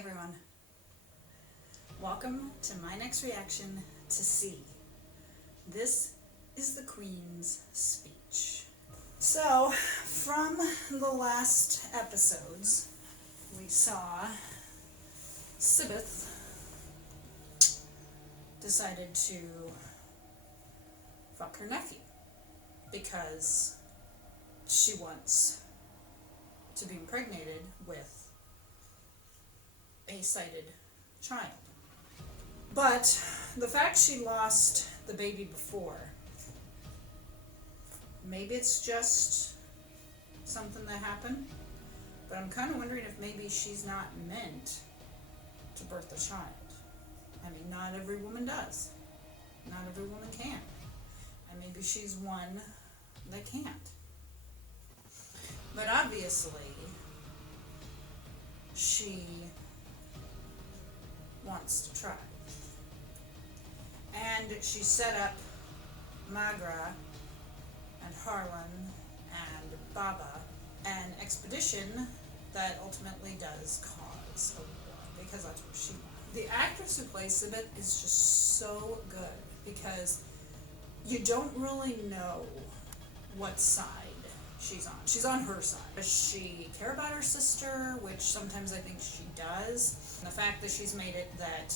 everyone, welcome to my next reaction to C. This is the Queen's speech. So, from the last episodes, we saw Sibeth decided to fuck her nephew because she wants to be impregnated with a sighted child. But the fact she lost the baby before, maybe it's just something that happened, but I'm kind of wondering if maybe she's not meant to birth a child. I mean, not every woman does. Not every woman can. And maybe she's one that can't. But obviously, she wants to try. And she set up Maghra and Harlan and Baba an expedition that ultimately does cause a war, because that's what she wants. The actress who plays Sibeth is just so good, because you don't really know what side she's on. She's on her side. Does she care about her sister? Which sometimes I think she does. And the fact that she's made it that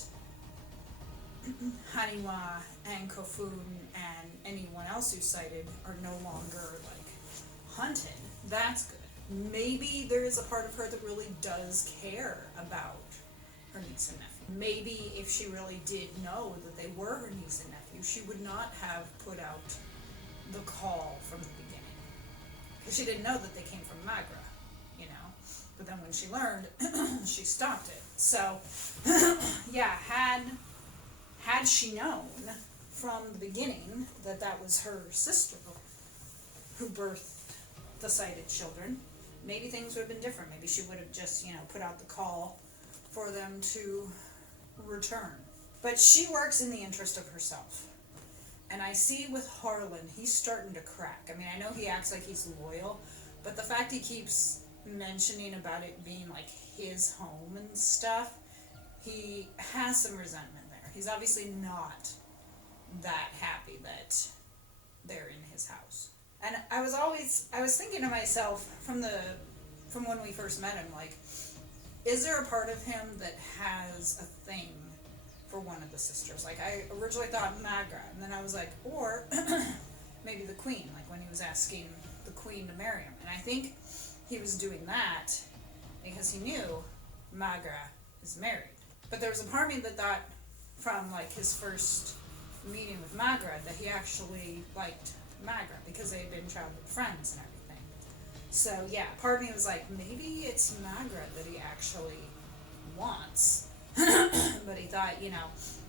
Haniwa and Kofun and anyone else who's sighted are no longer hunted, that's good. Maybe there is a part of her that really does care about her niece and nephew. Maybe if she really did know that they were her niece and nephew, she would not have put out the call from the beginning. Because she didn't know that they came from Maghra, you know. But then when she learned, she stopped it. So, yeah, had she known from the beginning that that was her sister who birthed the sighted children, maybe things would have been different. Maybe she would have just, put out the call for them to return. But she works in the interest of herself. And I see with Harlan, he's starting to crack. I mean, I know he acts like he's loyal, but the fact he keeps mentioning about it being his home and stuff, he has some resentment there. He's obviously not that happy that they're in his house. And I was thinking to myself from when we first met him, is there a part of him that has a thing for one of the sisters? I originally thought Maghra, and then I was or maybe the Queen, when he was asking the Queen to marry him. And I think he was doing that because he knew Maghra is married. But there was a part of me that thought from his first meeting with Maghra that he actually liked Maghra because they had been childhood friends and everything. So yeah, part of me was maybe it's Maghra that he actually wants. But he thought,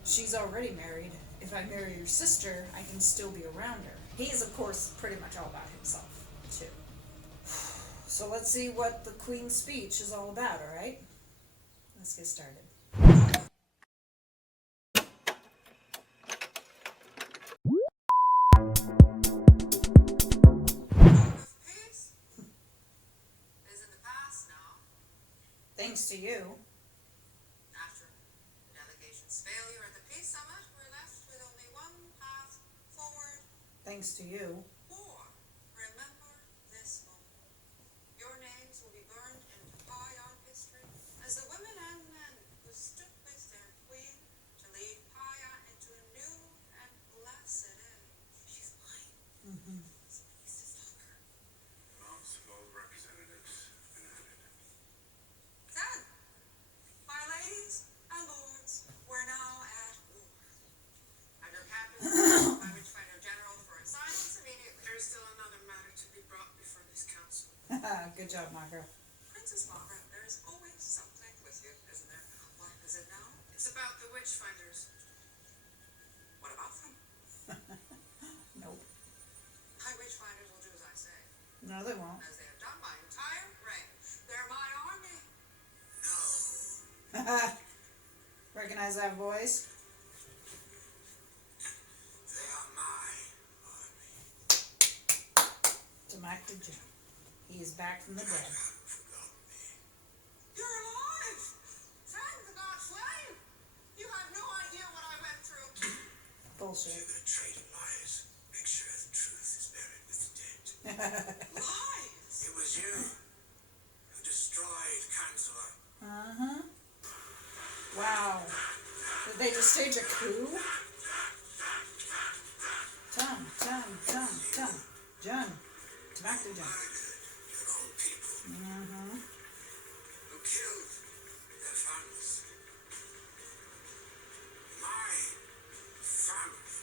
she's already married. If I marry your sister, I can still be around her. He is, of course, pretty much all about himself, too. So let's see what the Queen's speech is all about, alright? Let's get started. Thanks to you. After the delegation's failure at the Peace Summit, we're left with only one path forward. Thanks to you. War. Remember this moment. Your names will be burned into Payan history as the women and men who stood with their queen to lead Payan into a new and blessed age. She's mine. Mm-hmm. Good job, Maghra. Princess Maghra, there's always something with you, isn't there? What is it now? It's about the Witchfinders. What about them? Nope. My Witchfinders will do as I say. No, they won't. As they have done my entire reign. They're my army. No. Recognize that voice? They are my army. Tamak Dejin. He is back from the dead. You're alive! Thank Uh-huh. Wow. Did they just stage a coup? John. Tobacco John. Uh-huh. Who killed their families. My family.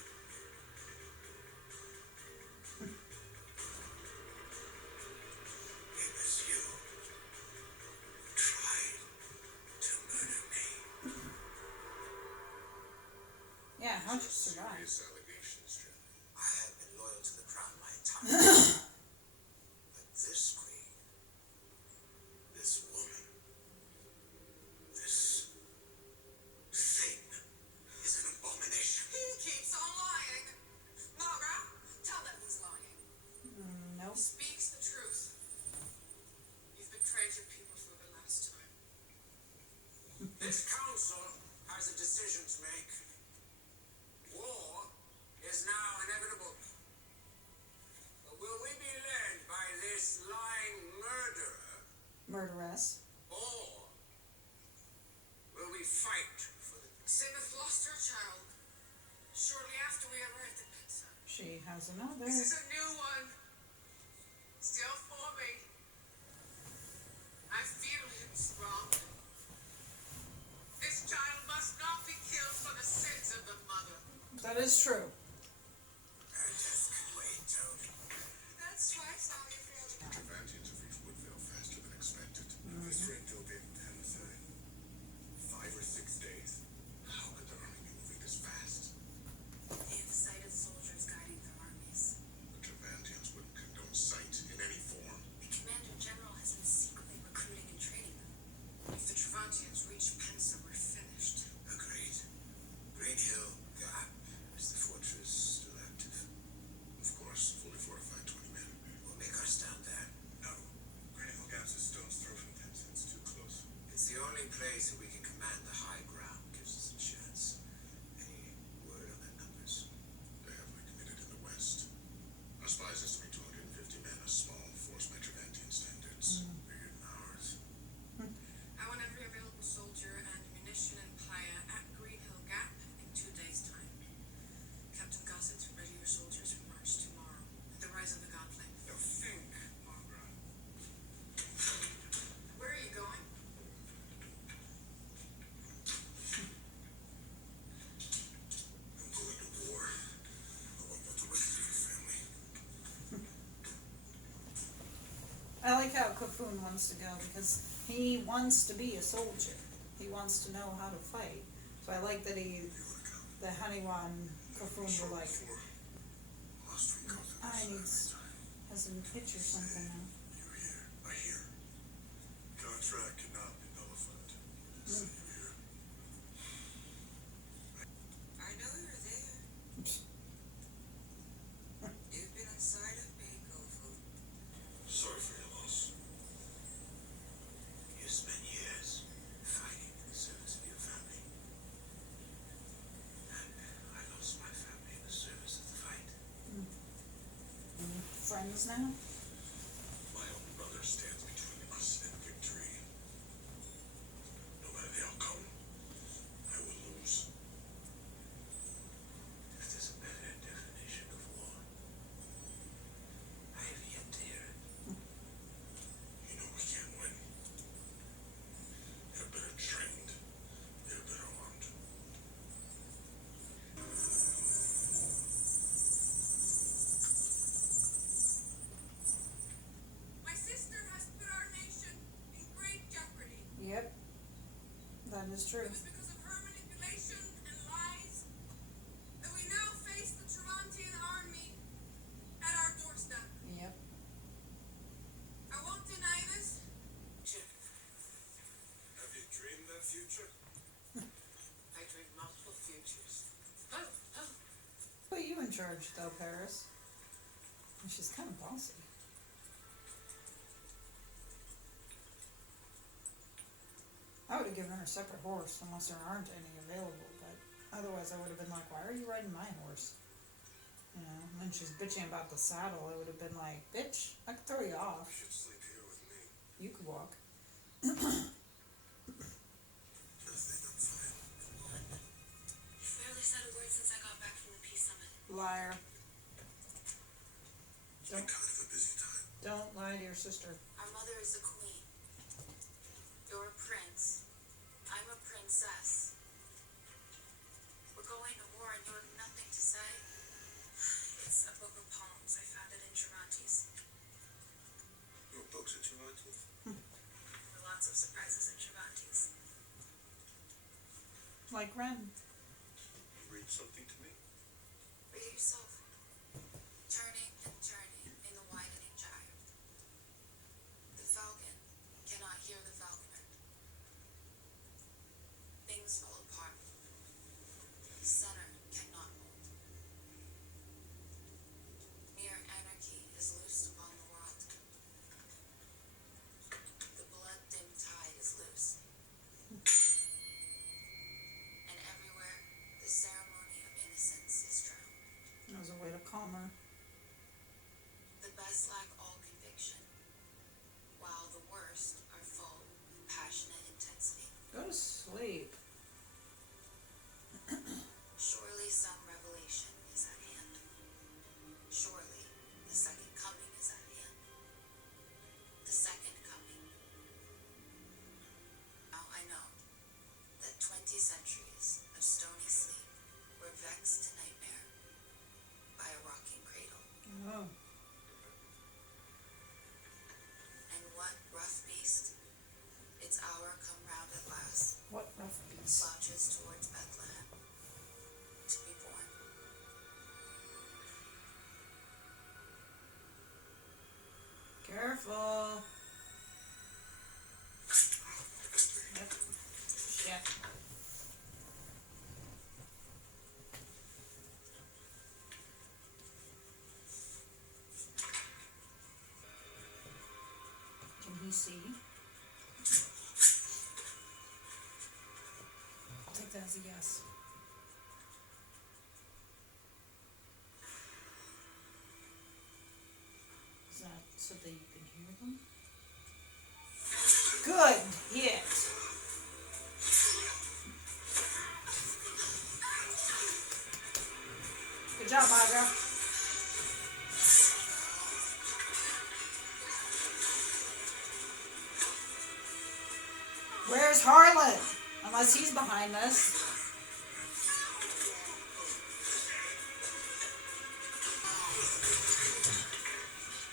It was you who tried to murder me. Yeah, how'd you survive? Serious allegations, Jim. I have been loyal to the crown my entire life. But this queen, this woman, this thing is an abomination. He keeps on lying. Mara, tell them he's lying. Nope. He speaks the truth. You've betrayed your people for the last time. This council has a decision to make. War is now inevitable. But will we be led by this lying murderer, Murderess. or will we fight for the... Sibeth lost her child shortly after we arrived at Pensa. She has another. This is a new one. Still forming. I feel him strongly. This child must not be killed for the sins of the mother. That is true. I just can't wait, Toad. That's twice now you've failed. Advantage of reach Woodville faster than expected. This train till in Tennessee. 5 or 6 days. How could the army be moving this fast? They have sighted soldiers guiding their armies. The Travantians wouldn't condone sight in any form. The commander general has been secretly recruiting and training them. If the Travantians reach Pensa, we're finished. Agreed. Green Hill Gap. Is the fortress still active? Of course, fully fortified 20 men. We'll make our stand there. No. Green Hill Gap's a stone's throw from Tennessee. It's too close. It's the only place that we can command the high ground. Gives us a chance. Any word on their numbers? They heavily committed in the west. Our spies estimate 250 men, a small force by Travantian standards. Bigger than ours. I want every available soldier and munition and Paya at Green Hill Gap in 2 days' time. Captain Gossett, ready your soldiers for march tomorrow. At the rise of the Godling. Now think, Margaret. Where are you going? I'm going to war. I want the rest of your family. I like how Kafun wants to go because he wants to be a soldier. He wants to know how to fight. So I like that You wanna come? the Haniwa and Kafun were like, Before. Lost we come to I this need every time. has an itch or something now. You're here. I hear. Contract cannot be nullified. Say you hear. I know you're there. You've been inside of me, Kofu. Sorry for your loss. You spent years fighting in the service of your family. And I lost my family in the service of the fight. Friends now? My own brother stands between us and victory. No matter the outcome, I will lose. If there's a better definition of war, I have yet to hear it. You know we can't win. They're better trained. They're better armed. My sister has put our nation in great jeopardy. Yep. That is true. It was because of her manipulation and lies that we now face the Travantian army at our doorstep. Yep. I won't deny this. Jim, Have you dreamed that future? I dream multiple futures. Put you in charge though, Paris. And she's kind of bossy. I would have given her a separate horse unless there aren't any available, but otherwise I would have been like, why are you riding my horse? You know, when she's bitching about the saddle, I would have been like, bitch, I could throw you You off. should sleep here with me. You could walk. sister. Our mother is a queen. You're a prince. I'm a princess. We're going to war and you have nothing to say. It's a book of poems. I found it in Tremonti's. Your books at Tremonti? There were lots of surprises in Tremonti's. Like Ren. Read something to me? Read it yourself. Turning and turning in the widening gyre. The falcon cannot hear the falconer. Things fall apart. The center cannot hold. Mere anarchy is loosed upon the world. The blood-dimmed tide is loose. And everywhere, the ceremony of innocence is drowned. That was a way to calm her. The best lack all conviction, while the worst are full of passionate intensity. Go to sleep. Surely some revelation is at hand. Surely the second coming is at hand. The second coming. Now I know that 20 centuries of stony sleep were vexed to nightmare by a rocking cradle. Oh. And what rough beast, its hour come round at last, What rough beats. slouches towards Bethlehem to be born. Careful. Yep. Shit. Can he see? I'll take that as a yes. Is that so that you can hear them? Good hit. Good job, Audra. Where's Harlan? Unless he's behind us.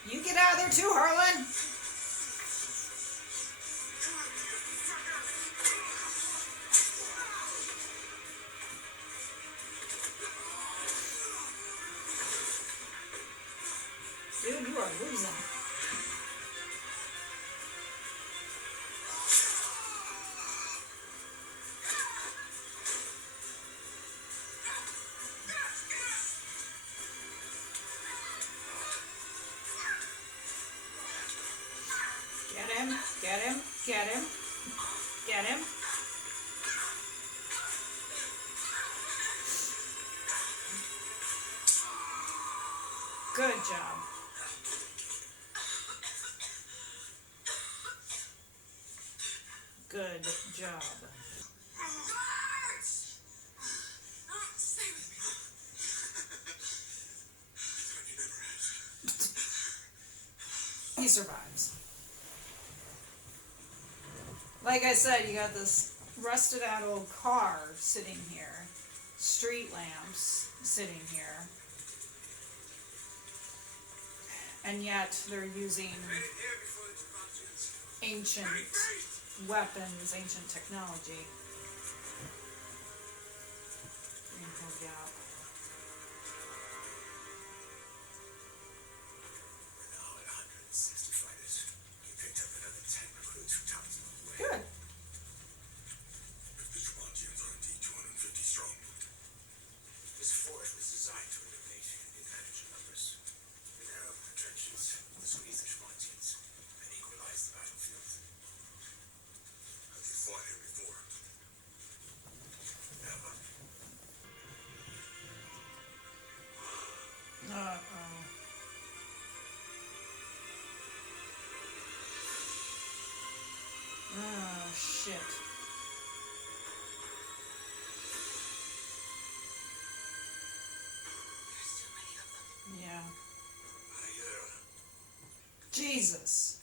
You get out of there too, Harlan. Dude, you are losing. Get him, get him, get him, get him. Good job. Good job. Stay with me. You never asked. He survives. Like I said, you got this rusted out old car sitting here, street lamps sitting here, and yet they're using Made it here before the Tremontians. ancient weapons, ancient technology. Greenfield Gap. We're now at 160 fighters. We picked up another 10 recruits from Thompson on the way. Good. If the Tremontians are indeed 250 strong, This force was designed to eliminate the advantage of numbers. We narrow the trenches, squeeze the Tremontians, and equalize the battlefield. have you fought here before? Never. Uh-oh. Oh, shit. There's too many of them. Yeah. I, Jesus.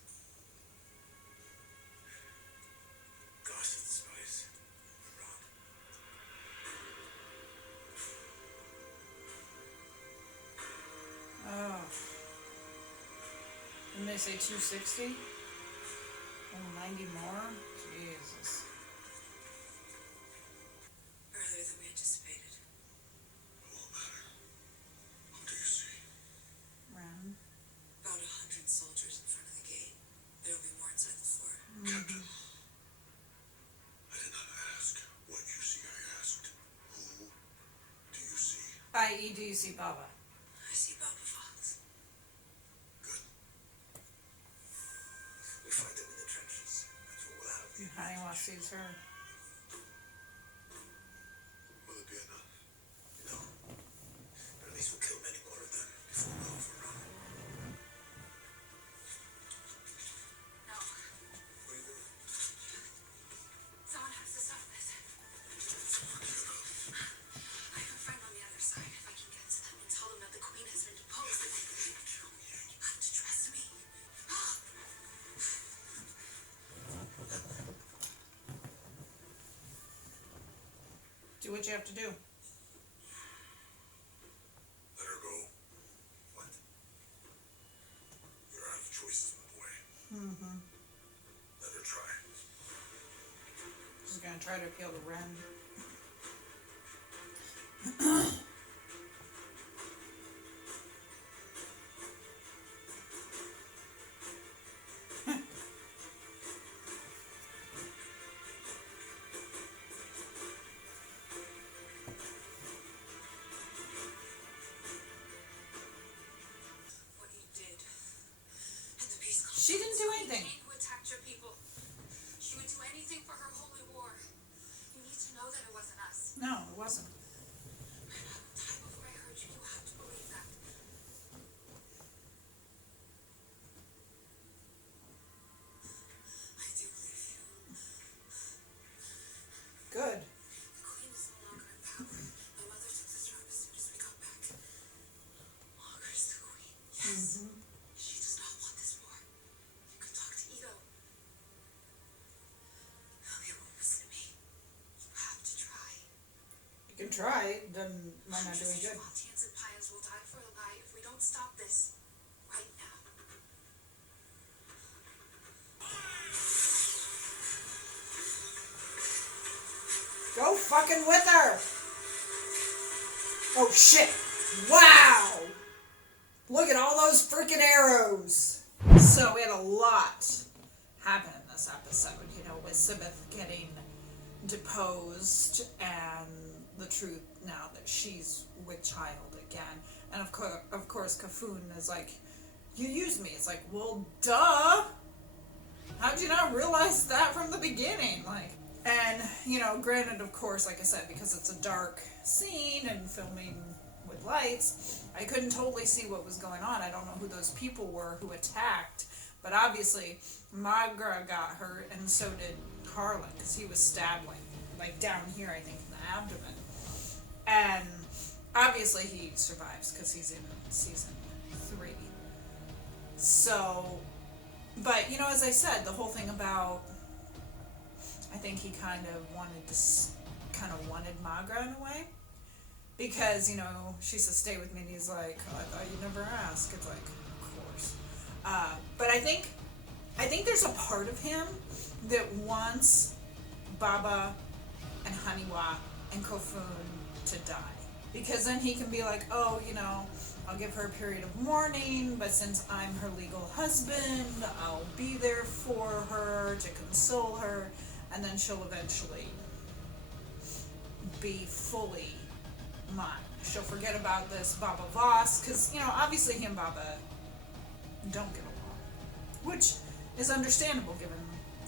they say 260? Oh, 90 more? Jesus. Earlier than we anticipated. It won't matter. Who do you see? Ren. About 100 soldiers in front of the gate. There'll be more inside the fort. Captain. I did not ask what you see. I asked, who do you see? I.e., do you see Baba? I see Baba Fox. Good. We fight them in the trenches. That's what we'll have. Haniwa sees her. Will it be enough? No. But at least we'll kill many more of them before we go for a run. No. What are you doing? Someone has to stop this. I have a friend on the other side. If I can get to them and tell them that the queen has been deposed, you have to trust me. Do what you have to do. Let her go. What? You're out of choices, my boy. Mm-hmm. Let her try. She's gonna try to appeal to Ren. What you did. And the peace She didn't do anything. Who attacked your people. She would do anything for her holy war. You need to know that it wasn't us. No, it wasn't. Time before I heard you, you have to believe that. I do believe you. Good. The queen is no longer in power. My mother took the throne as soon as we got back. Margaret is the queen. Yes. She does not want this war. You could talk to Ito. No, he won't listen to me. You have to try. You can try. Doesn't might not do any good. Maltians and Pyans will die for a lie if we don't stop this right now. Go fucking with her! Oh shit! Wow! Look at all those freaking arrows! So we had a lot happen in this episode, you know, with Sibeth getting deposed and the truth now that she's with child again. And of course, Kafun is like, you used me. It's like, well, duh! How'd you not realize that from the beginning? Like, and, you know, granted, of course, like I said, because it's a dark scene and filming with lights, I couldn't totally see what was going on. I don't know who those people were who attacked, but obviously, Magra got hurt, and so did Harlan, because he was stabbed, like down here, I think, in the abdomen. And obviously he survives, because he's in season 3. So, but, you know, as I said, the whole thing about, I think he kind of wanted Magra in a way. Because, you know, she says, stay with me, and he's like, oh, I thought you'd never ask. It's like, of course. But I think there's a part of him that wants Baba and Haniwa and Kofun to die. Because then he can be like, oh, you know, I'll give her a period of mourning, but since I'm her legal husband, I'll be there for her to console her, and then she'll eventually be fully mine. She'll forget about this Baba Voss, because, you know, obviously he and Baba don't get along, which is understandable given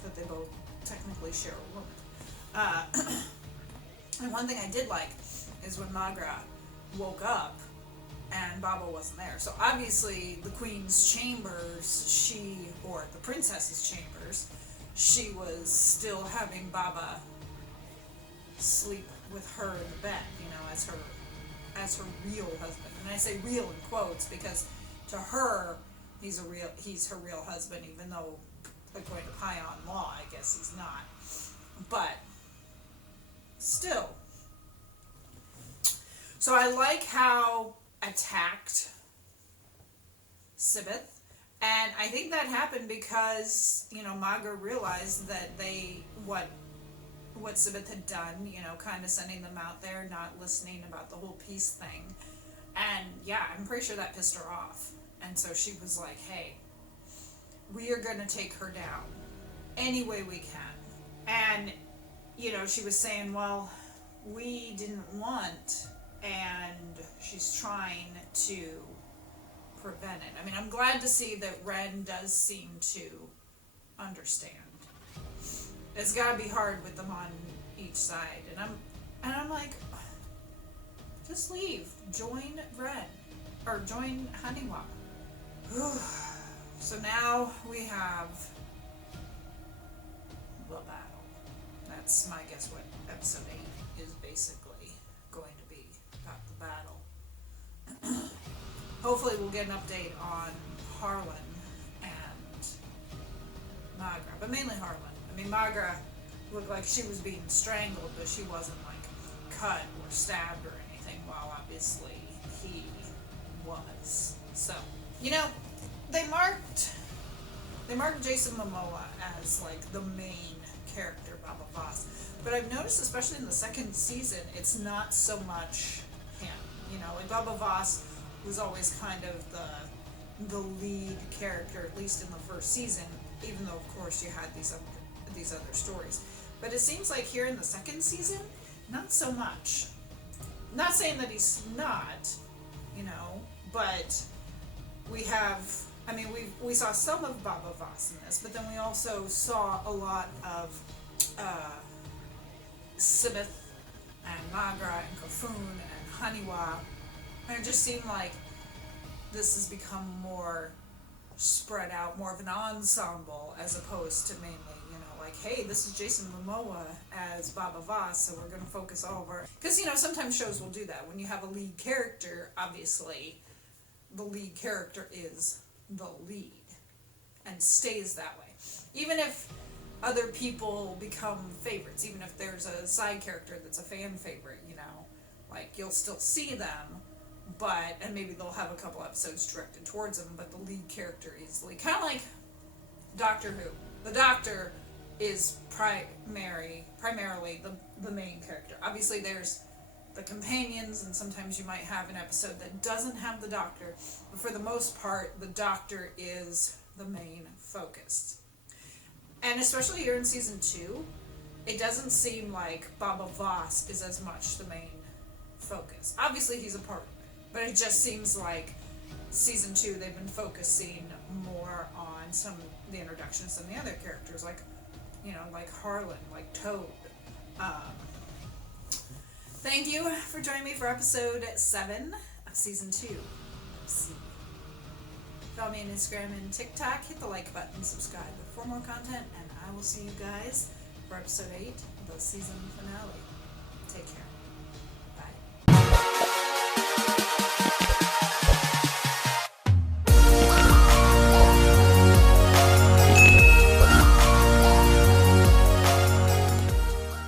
that they both technically share a woman. And one thing I did like is when Magra woke up and Baba wasn't there. So obviously the Queen's chambers, or the Princess's chambers, she was still having Baba sleep with her in the bed, you know, as her real husband. And I say real in quotes because to her, he's her real husband, even though according to Payan law, I guess he's not. But still. So I like how attacked Sibeth And I think that happened because, Maga realized that what Sibith had done, kind of sending them out there, not listening about the whole peace thing. And yeah, I'm pretty sure that pissed her off. And so she was like, hey, we are going to take her down any way we can. And, she was saying, well, we didn't want, and she's trying to prevent it. I mean, I'm glad to see that Ren does seem to understand. It's got to be hard with them on each side, and I'm like, just leave, join Ren, or join Haniwa. So now we have the battle. That's my guess what episode 8 is basically going to be, about the battle. Hopefully we'll get an update on Harlan and Magra, but mainly Harlan. I mean, Magra looked like she was being strangled, but she wasn't like cut or stabbed or anything, while obviously he was. So, they marked Jason Momoa as like the main character, Baba Voss. But I've noticed, especially in the second season, it's not so much him. Like Baba Voss was always kind of the lead character, at least in the first season, even though of course you had these other stories. But it seems like here in the second season, not so much. Not saying that he's not, but we have, I mean, we saw some of Baba Voss in this, but then we also saw a lot of Sibith and Magra and Kofun and Haniwa. And it just seemed like this has become more spread out, more of an ensemble, as opposed to mainly, like, hey, this is Jason Momoa as Baba Voss, so we're going to focus all of our... Because, sometimes shows will do that. When you have a lead character, obviously, the lead character is the lead and stays that way. Even if other people become favorites, even if there's a side character that's a fan favorite, like, you'll still see them, and maybe they'll have a couple episodes directed towards them, but the lead character is kind of like Doctor Who. The Doctor is primarily the main character. Obviously there's the companions, and sometimes you might have an episode that doesn't have the Doctor, but for the most part the Doctor is the main focus. And especially here in season 2, it doesn't seem like Baba Voss is as much the main focus. Obviously he's a part of it, but it just seems like season 2 they've been focusing more on some of the introductions than the other characters, like Harlan, like Toad. Thank you for joining me for episode 7 of season 2 of C. Follow me on Instagram and TikTok. Hit the like button, subscribe for more content, and I will see you guys for episode 8 of the season finale. Take care.